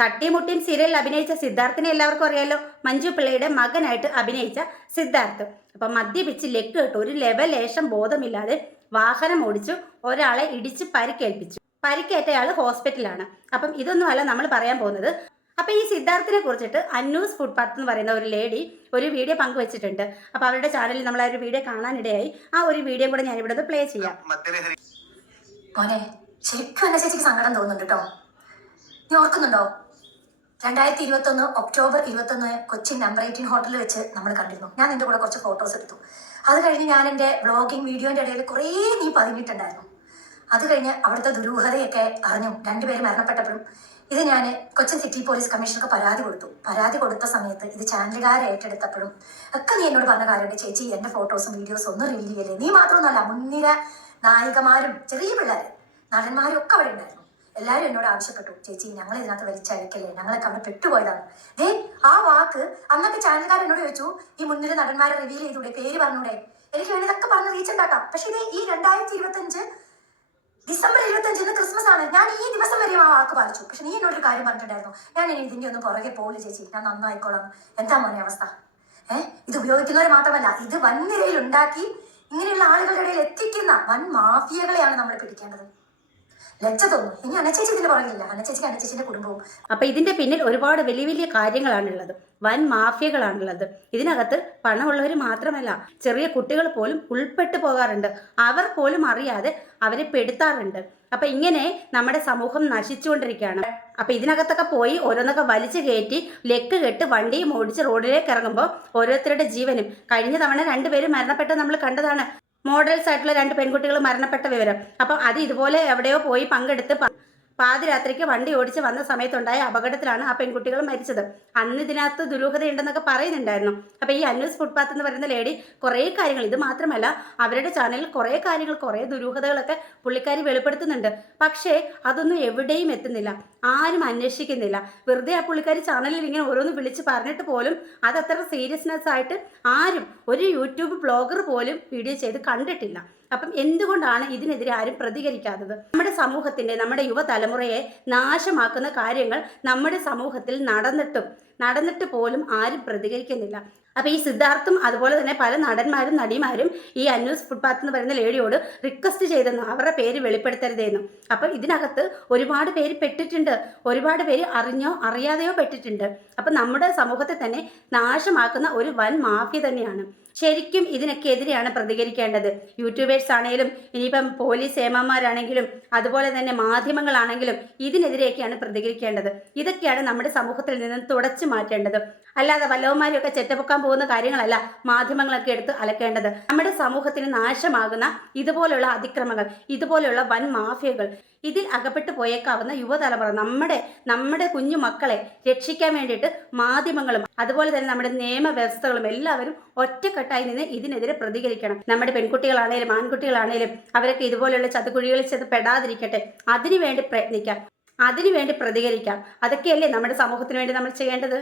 തട്ടിമുട്ടിയും സീരിയലിൽ അഭിനയിച്ച സിദ്ധാർത്ഥിനെ എല്ലാവർക്കും അറിയാലോ. മഞ്ജു പിള്ളയുടെ മകനായിട്ട് അഭിനയിച്ച സിദ്ധാർത്ഥ്. അപ്പം മദ്യപിച്ച് ലെക്ക് ഇട്ട് ഒരു ലേശം ബോധമില്ലാതെ വാഹനം ഓടിച്ചു ഒരാളെ ഇടിച്ച് പരിക്കേൽപ്പിച്ചു. പരിക്കേറ്റയാൾ ഹോസ്പിറ്റലാണ്. അപ്പം ഇതൊന്നുമല്ല നമ്മൾ പറയാൻ പോകുന്നത്. അപ്പൊ ഈ സിദ്ധാർത്ഥിനെ കുറിച്ചിട്ട് അന്നൂസ് ഫുട്പാത്ത് എന്ന് പറയുന്ന ഒരു ലേഡി ഒരു വീഡിയോ പങ്കുവച്ചിട്ടുണ്ട്. അപ്പൊ അവരുടെ ചാനലിൽ നമ്മൾ ആ ഒരു വീഡിയോ കാണാനിടയായി. ആ ഒരു വീഡിയോ കൂടെ ഞാൻ ഇവിടെ പ്ലേ ചെയ്യാം. മോനെ, ശരിക്കും എന്നെ ചേച്ചിക്ക് സങ്കടം തോന്നുന്നുണ്ട് കേട്ടോ. നീ ഓർക്കുന്നുണ്ടോ? 2021 ഒക്ടോബർ 21 കൊച്ചിൻ നമ്പർ 18 ഹോട്ടലിൽ വെച്ച് നമ്മൾ കണ്ടിരുന്നു. ഞാൻ നിന്റെ കൂടെ കുറച്ച് ഫോട്ടോസ് എടുത്തു. അത് കഴിഞ്ഞ് ഞാൻ എൻ്റെ വ്ളോഗിങ് വീഡിയോന്റെ ഇടയിൽ കുറേ നീ പതിഞ്ഞിട്ടുണ്ടായിരുന്നു. അത് കഴിഞ്ഞ് അവിടുത്തെ ദുരൂഹതയൊക്കെ അറിഞ്ഞു. 2 പേര് മരണപ്പെട്ടപ്പോഴും ഇത് ഞാൻ കൊച്ചിൻ സിറ്റി പോലീസ് കമ്മീഷണർക്ക് പരാതി കൊടുത്ത സമയത്ത് ഇത് ചാനലുകാരെ ഏറ്റെടുത്തപ്പോഴും ഒക്കെ നീ എന്നോട് പറഞ്ഞ കാര്യമുണ്ട്. ചേച്ചി എൻ്റെ ഫോട്ടോസും വീഡിയോസും ഒന്നും റിവീൽ ചെയ്യല്ലേ. നീ മാത്രമൊന്നുമല്ല, മുൻനിര നായികമാരും ചെറിയ പിള്ളേർ നടന്മാരും ഒക്കെ അവിടെ ഉണ്ടായിരുന്നു. എല്ലാവരും എന്നോട് ആവശ്യപ്പെട്ടു, ചേച്ചി ഞങ്ങൾ ഇതിനകത്ത് വലിച്ചഴിക്കല്ലേ, ഞങ്ങളൊക്കെ അവിടെ പെട്ടുപോയതാണ്. ദേ ആ വാക്ക് അന്നൊക്കെ ചാനലുകാർ എന്നോട് ചോദിച്ചു, ഈ മുൻനിര നടന്മാരെ റിവീൽ ചെയ്തൂടെ, പേര് പറഞ്ഞൂടെ, എനിക്ക് വേണ്ടിയതൊക്കെ പറഞ്ഞ് റീച്ച് ഉണ്ടാക്കാം. പക്ഷെ ഇത് ഈ 2025 ഡിസംബർ 25 ക്രിസ്മസ് ആണ്. ഞാൻ ഈ ദിവസം വരെയും ആ വാക്ക് പാലിച്ചു. പക്ഷെ നീ എന്നോടൊരു കാര്യം പറഞ്ഞിട്ടുണ്ടായിരുന്നു, ഞാൻ ഇനി ഇതിന്റെ ഒന്നും പുറകെ പോലും ചേച്ചി, ഞാൻ നന്നായിക്കോളാം. എന്താ മോനെ അവസ്ഥ? ഇത് ഉപയോഗിക്കുന്നവർ മാത്രമല്ല, ഇത് വൻനിരയിൽ ഉണ്ടാക്കി ഇങ്ങനെയുള്ള ആളുകളുടെ ഇടയിൽ എത്തിക്കുന്ന വൻ മാഫിയകളെയാണ് നമ്മൾ പിടിക്കേണ്ടത്. ലജ്ജ തോന്നും. ഇനി അനച്ചേച്ചി ഇതിന് പറഞ്ഞില്ല, അനച്ചേച്ചിക്ക് അനച്ചേച്ചിന്റെ കുടുംബവും. അപ്പൊ ഇതിന്റെ പിന്നിൽ ഒരുപാട് വലിയ വലിയ കാര്യങ്ങളാണുള്ളത്. വൻ മാഫിയകളാണുള്ളത്. ഇതിനകത്ത് പണമുള്ളവർ മാത്രമല്ല, ചെറിയ കുട്ടികൾ പോലും ഉൾപ്പെട്ടു പോകാറുണ്ട്. അവർ പോലും അറിയാതെ അവരെ പെടുത്താറുണ്ട്. അപ്പൊ ഇങ്ങനെ നമ്മുടെ സമൂഹം നശിച്ചുകൊണ്ടിരിക്കുകയാണ്. അപ്പൊ ഇതിനകത്തൊക്കെ പോയി ഓരോന്നൊക്കെ വലിച്ചു കയറ്റി ലെക്ക് കെട്ട് വണ്ടിയും ഓടിച്ച് റോഡിലേക്ക് ഇറങ്ങുമ്പോൾ ഓരോരുത്തരുടെ ജീവനും. കഴിഞ്ഞ തവണ 2 പേര് മരണപ്പെട്ട് നമ്മൾ കണ്ടതാണ്. മോഡൽസ് ആയിട്ടുള്ള 2 പെൺകുട്ടികൾ മരണപ്പെട്ട വിവരം. അപ്പം അത് ഇതുപോലെ എവിടെയോ പോയി പങ്കെടുത്ത് പാതിരാത്രിക്ക് വണ്ടി ഓടിച്ച് വന്ന സമയത്തുണ്ടായ അപകടത്തിലാണ് ആ പെൺകുട്ടികൾ മരിച്ചത്. അന്ന് ഇതിനകത്ത് ദുരൂഹതയുണ്ടെന്നൊക്കെ പറയുന്നുണ്ടായിരുന്നു. അപ്പോൾ ഈ അന്നൂസ് ഫുട്പാത്ത് എന്ന് പറയുന്ന ലേഡി കുറേ കാര്യങ്ങൾ, ഇത് മാത്രമല്ല അവരുടെ ചാനലിൽ കുറേ കാര്യങ്ങൾ, കുറേ ദുരൂഹതകളൊക്കെ പുള്ളിക്കാരി വെളിപ്പെടുത്തുന്നുണ്ട്. പക്ഷേ അതൊന്നും എവിടെയും എത്തുന്നില്ല, ആരും അന്വേഷിക്കുന്നില്ല. വെറുതെ ആ പുള്ളിക്കാരി ചാനലിൽ ഇങ്ങനെ ഓരോന്ന് വിളിച്ച് പറഞ്ഞിട്ട് പോലും അതത്ര സീരിയസ്നെസ് ആയിട്ട് ആരും, ഒരു യൂട്യൂബ് ബ്ലോഗർ പോലും വീഡിയോ ചെയ്ത് കണ്ടിട്ടില്ല. അപ്പം എന്തുകൊണ്ടാണ് ഇതിനെതിരെ ആരും പ്രതികരിക്കാത്തത്? നമ്മുടെ സമൂഹത്തിന്റെ, നമ്മുടെ യുവതലമുറയെ നാശമാക്കുന്ന കാര്യങ്ങൾ നമ്മുടെ സമൂഹത്തിൽ നടന്നിട്ട് പോലും ആരും പ്രതികരിക്കുന്നില്ല. അപ്പൊ ഈ സിദ്ധാർത്ഥും അതുപോലെ തന്നെ പല നടന്മാരും നടിമാരും ഈ അന്നൂസ് ഫുട്പാത്ത് എന്ന് പറയുന്ന ലേഡിയോട് റിക്വസ്റ്റ് ചെയ്തെന്നു അവരുടെ പേര് വെളിപ്പെടുത്തരുതെന്നു. അപ്പം ഇതിനകത്ത് ഒരുപാട് പേര് പെട്ടിട്ടുണ്ട്, ഒരുപാട് പേര് അറിഞ്ഞോ അറിയാതെയോ പെട്ടിട്ടുണ്ട്. അപ്പം നമ്മുടെ സമൂഹത്തെ തന്നെ നാശമാക്കുന്ന ഒരു വൻ മാഫിയ തന്നെയാണ്. ശരിക്കും ഇതിനൊക്കെ എതിരെയാണ് പ്രതികരിക്കേണ്ടത്. യൂട്യൂബേഴ്സ് ആണെങ്കിലും ഇനിയിപ്പം പോലീസ് ഏമാന്മാരാണെങ്കിലും അതുപോലെ തന്നെ മാധ്യമങ്ങളാണെങ്കിലും ഇതിനെതിരെയൊക്കെയാണ് പ്രതികരിക്കേണ്ടത്. ഇതൊക്കെയാണ് നമ്മുടെ സമൂഹത്തിൽ നിന്നും തുടച്ചു മാറ്റേണ്ടത്. അല്ലാതെ വല്ലവന്മാരെയൊക്കെ ചെറ്റപ്പൊക്കാൻ പോകുന്ന കാര്യങ്ങളല്ല മാധ്യമങ്ങളൊക്കെ എടുത്ത് അലക്കേണ്ടത്. നമ്മുടെ സമൂഹത്തിന് നാശമാകുന്ന ഇതുപോലുള്ള അതിക്രമങ്ങൾ, ഇതുപോലെയുള്ള വൻ മാഫിയകൾ, ഇതിൽ അകപ്പെട്ടു പോയേക്കാവുന്ന യുവതലമുറ, നമ്മുടെ കുഞ്ഞു മക്കളെ രക്ഷിക്കാൻ വേണ്ടിയിട്ട് മാധ്യമങ്ങളും അതുപോലെ തന്നെ നമ്മുടെ നിയമവ്യവസ്ഥകളും എല്ലാവരും ഒറ്റക്കെട്ടായി നിന്ന് ഇതിനെതിരെ പ്രതികരിക്കണം. നമ്മുടെ പെൺകുട്ടികളാണേലും ആൺകുട്ടികളാണേലും അവരൊക്കെ ഇതുപോലെയുള്ള ചതുക്കുഴികളിൽ ചെന്ന് പെടാതിരിക്കട്ടെ. അതിനുവേണ്ടി പ്രയത്നിക്കാം, അതിനുവേണ്ടി പ്രതികരിക്കാം. അതൊക്കെയല്ലേ നമ്മുടെ സമൂഹത്തിന് വേണ്ടി നമ്മൾ ചെയ്യേണ്ടത്.